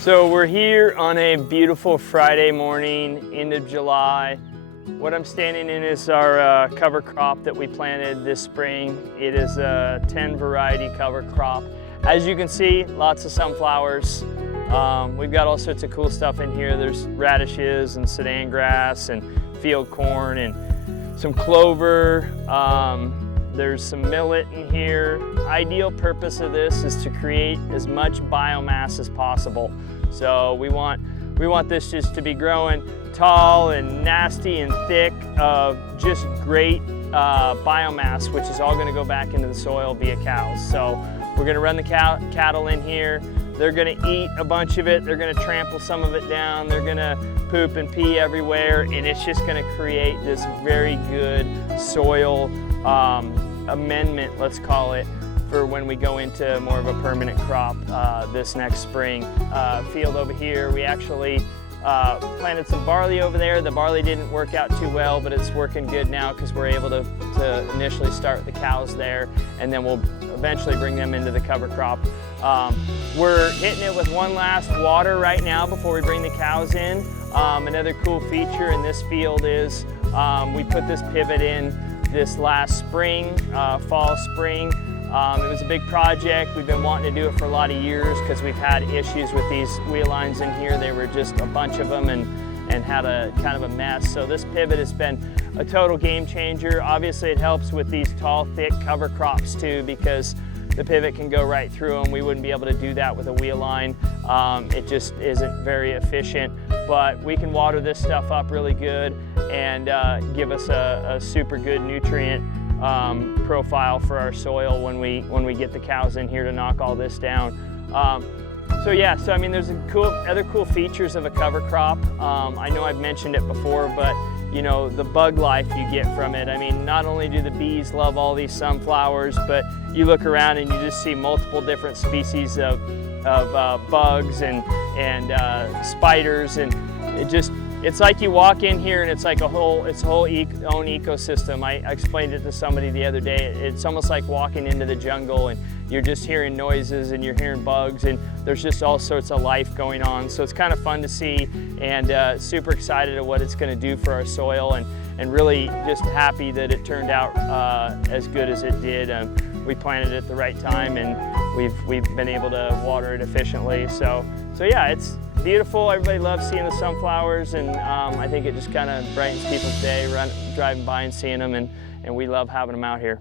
So we're here on a beautiful Friday morning, end of July. What I'm standing in is our cover crop that we planted this spring. It is a 10 variety cover crop. As you can see, lots of sunflowers. We've got all sorts of cool stuff in here. There's radishes and Sudan grass and field corn and some clover. There's some millet in here. Ideal purpose of this is to create as much biomass as possible. So we want this just to be growing tall and nasty and thick of just great biomass, which is all going to go back into the soil via cows. So we're going to run the cattle in here. They're going to eat a bunch of it. They're going to trample some of it down. They're going to poop and pee everywhere, and it's just going to create this very good soil amendment, let's call it, for when we go into more of a permanent crop this next spring. Field over here, we actually planted some barley over there. The barley didn't work out too well, but it's working good now because we're able to initially start the cows there, and then we'll eventually bring them into the cover crop. We're hitting it with one last water right now before we bring the cows in. Another cool feature in this field is we put this pivot in this last spring, fall, spring. It was a big project. We've been wanting to do it for a lot of years because we've had issues with these wheel lines in here. They were just a bunch of them and had a kind of a mess. So this pivot has been a total game changer. Obviously it helps with these tall, thick cover crops too, because the pivot can go right through them. We wouldn't be able to do that with a wheel line. It just isn't very efficient, but we can water this stuff up really good and give us a super good nutrient profile for our soil when we get the cows in here to knock all this down. So I mean, there's other cool features of a cover crop. I know I've mentioned it before, but you know, the bug life you get from it. I mean, not only do the bees love all these sunflowers, but you look around and you just see multiple different species of bugs and spiders, and it's like you walk in here and it's like own ecosystem. I explained it to somebody the other day. It's almost like walking into the jungle and you're just hearing noises and you're hearing bugs, and there's just all sorts of life going on. So it's kind of fun to see, and super excited at what it's going to do for our soil, and really just happy that it turned out as good as it did. We planted it at the right time, and we've been able to water it efficiently. So yeah, it's beautiful. Everybody loves seeing the sunflowers, and I think it just kind of brightens people's day, driving by and seeing them, and we love having them out here.